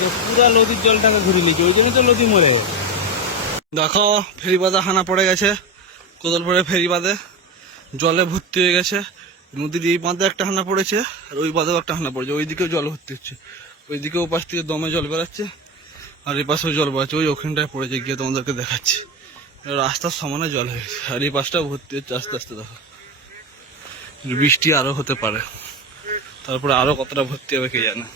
পুরা নদীর জলটাকে ঘুরে নিয়েছে, ওই জন্য তো নদী মরে। দেখো ফেরি বাঁধে হানা পড়ে গেছে, কোদালপুরে ফেরি বাঁধে জলে ভর্তি হয়ে গেছে। নদীর এই বাঁধে একটা হানা পড়েছে, আর ওই বাঁধেও একটা হানা পড়েছে। ওইদিকেও জল ভর্তি হচ্ছে, ওইদিকে ও পাশ থেকে দমে জল বেড়াচ্ছে, আর এই পাশেও জল বেড়াচ্ছে। ওই ওখানটায় পড়েছে, গিয়ে তোমাদেরকে দেখাচ্ছি। রাস্তার সমানে জল হয়ে গেছে, আর এই পাশটাও ভর্তি হচ্ছে আস্তে আস্তে। দেখো বৃষ্টি আরো হতে পারে, তারপরে আরো কতটা ভর্তি হবে কে জানে।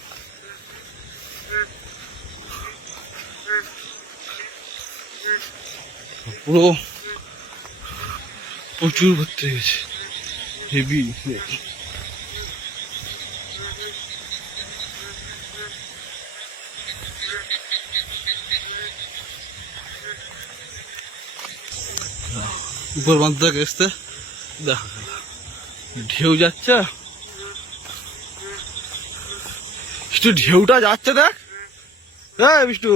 পুরো প্রচুর ভর্তি হয়ে গেছে, হেভি। উপর বাঁধ থেকে এসতে দেখা গেল ঢেউ যাচ্ছে, একটু ঢেউটা যাচ্ছে দেখ। হ্যাঁ বিষ্টু,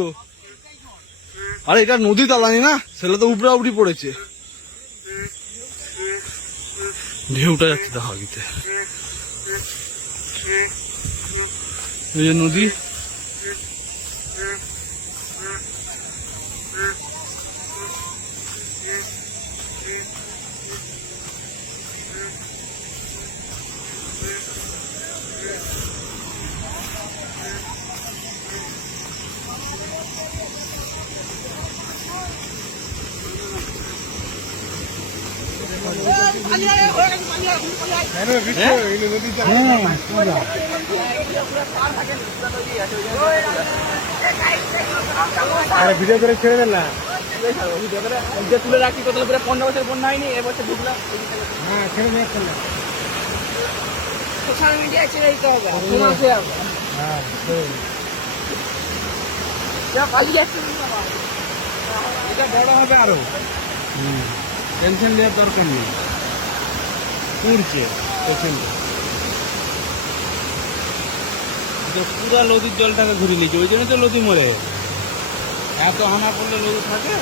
আরে এটা নদী তালানি না, সেটা তো উপরা উপরি পড়েছে। ঢেউটা যাচ্ছে দেখো আগিতে, এই যে নদী। ভিডিও করে ছেড়ে দেন না, তুলে রাখি কত 15 বছর বন্যা হয়নি, এবছর ঢুকলাম। হ্যাঁ ছেড়ে দিয়ে সোশ্যাল মিডিয়ায় ছেড়ে দিতে হবে। হ্যাঁ পালিয়ে যাচ্ছে, এটা বড় হবে আরো, টেনশন নেওয়ার দরকার নেই। পুরছে পুরা নদীর জলটাকে ঘুরে নিয়েছে, ওই জন্য তো নদী মরে। এত হানা পড়লে নদী থাকে।